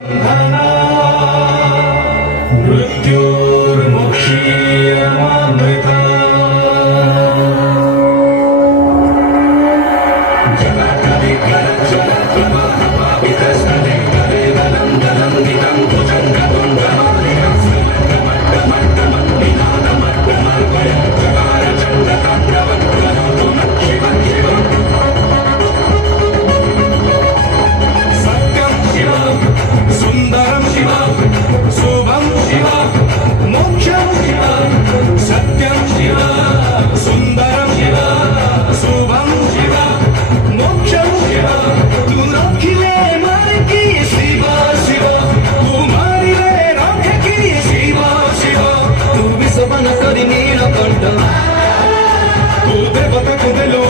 看那 তু দেবতা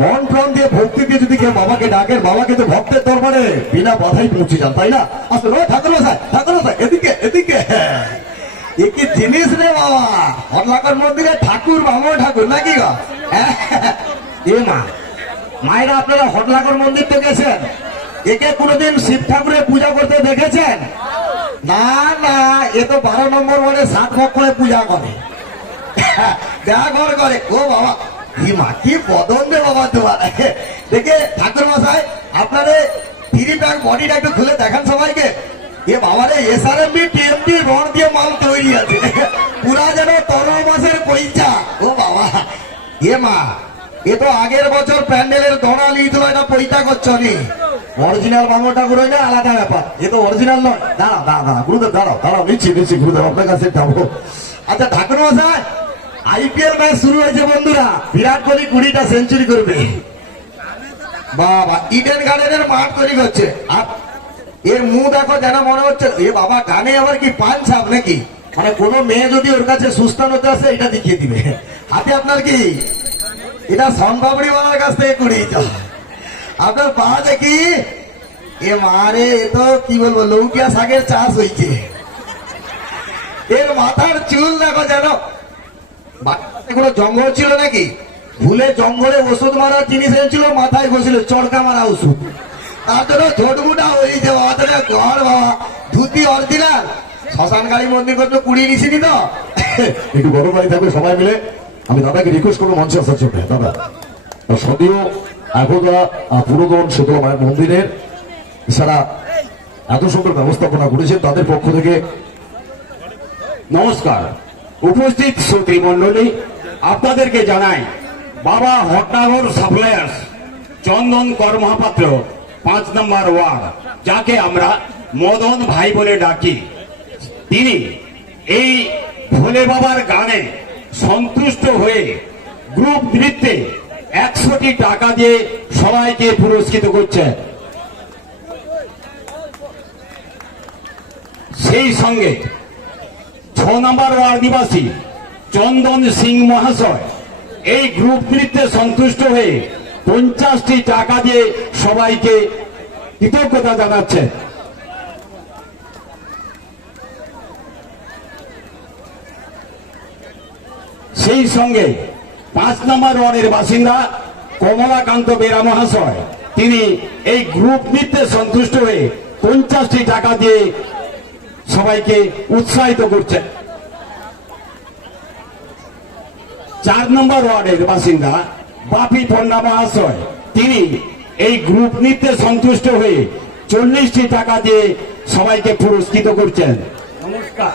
মন প্রাণ দিয়ে ভক্তি দিয়ে যদি কেউ বাবাকে ডাকেন, বাবাকে তো ভক্তের দরবারে, বিনা বাধাই পৌঁছে যান, তাই না? আসলে ঠাকুর মশাই ঠাকুর মশাই, এদিকে এদিকে। এ জিনিস রে বাবা? মন্দিরে ঠাকুর ঠাকুর নাকি এ মা, মায়েরা আপনারা মন্দির তো গেছেন একে কোনোদিন শিব ঠাকুরের পূজা করতে দেখেছেন? না না, এ তো বারো নম্বর মানে সাত করে পূজা করে। ঘর করে। ও বাবা, কি মা, কি বদন বাবা তোমার? দেখে ঠাকুর মশাই আপনারে থ্রি প্যাক বডিটা একটু খুলে দেখান সবাইকে। এ বাবা রে এসআরএমবি টিএমডি রড দিয়ে মাল তৈরি আছে। পুরা যেন তর মাসের পয়সা ও বাবা। এ মা, এ তো আগের বছর প্যান্ডেলের দড়া লিয়েছিল এটা পৈতা করছ নি। অরিজিনাল বাংলা ঠাকুর হইলে আলাদা ব্যাপার। এ তো অরিজিনাল নয়। দাঁড়াও দাঁড়াও দাঁড়াও, গুরুদেব, দাঁড়াও দাঁড়াও, নিচ্ছি নিচ্ছি, গুরুদেব, আপনার কাছে যাব আচ্ছা ঠাকুর মশাই, আইপিএল ম্যাচ শুরু হয়েছে বন্ধুরা। বিরাট কোহলি কুড়িটা সেঞ্চুরি করবে। বাবা, ইডেন গার্ডেনের মাঠ তৈরি করছে। আর এর মুখ দেখো যেন মনে হচ্ছে, এ বাবা গানে আবার কি পান ছাপ নাকি? মানে কোনো মেয়ে যদি ওর কাছে সুস্থান হতে আসে, এটা দেখিয়ে দিবে। হাতে আপনার কি? এটা সনপাপড়ি বাবার কাছ থেকে কুড়িয়েছ আপনার পা দেখি? এ মারে এ তো কি বলব, লৌকিয়া শাকের চাষ হয়েছে এর মাথার চুল দেখো যেন। কোনো জঙ্গল ছিল নাকি? ভুলে জঙ্গলে ওষুধ মারার জিনিস এনেছিল, মাথায় বসছিল চড়কা মারা ওষুধ। হয়েছে বাবা তাহলে ঘর বাবা ধুতি অরিজিনাল শ্মশান গাড়ি মন্দির করতে কুড়িয়ে নিছিনি তো? একটু গরম বাড়ি থাকবে সবাই মিলে। আমি দাদাকে রিকোয়েস্ট করব মঞ্চে আসার জন্য দাদা। সদীয় আহ, পুরাতন শীতলা মায়ের মন্দিরের। এছাড়া এত সুন্দর ব্যবস্থাপনা করেছেন তাদের পক্ষ থেকে। নমস্কার। উপস্থিত শ্রোতী মন্ডলী আপনাদেরকে জানাই বাবা হটনাগর সাপ্লায়ার্স চন্দন কর মহাপাত্র। পাঁচ নম্বর ওয়ার্ড, যাকে আমরা মদন ভাই বলে ডাকি। তিনি এই ভোলে বাবার গানে সন্তুষ্ট হয়ে গ্রুপ নৃত্যে একশোটি টাকা দিয়ে সবাইকে পুরস্কৃত করছেন সেই সঙ্গে ছ নম্বর ওয়ার্ড নিবাসী চন্দন সিং মহাশয় এই গ্রুপ নৃত্যে সন্তুষ্ট হয়ে পঞ্চাশটি টাকা দিয়ে সবাইকে কৃতজ্ঞতা জানাচ্ছেন সেই সঙ্গে পাঁচ নম্বর ওয়ার্ডের বাসিন্দা কমলাকান্ত বেরা মহাশয়, তিনি এই গ্রুপ নৃত্যে সন্তুষ্ট হয়ে পঞ্চাশটি টাকা দিয়ে সবাইকে উৎসাহিত করছেন। চার নম্বর ওয়ার্ডের বাসিন্দা বাপি পন্ডা মহাশয় তিনি এই গ্রুপ নৃত্যে সন্তুষ্ট হয়ে চল্লিশটি টাকা দিয়ে সবাইকে পুরস্কৃত করছেন। নমস্কার।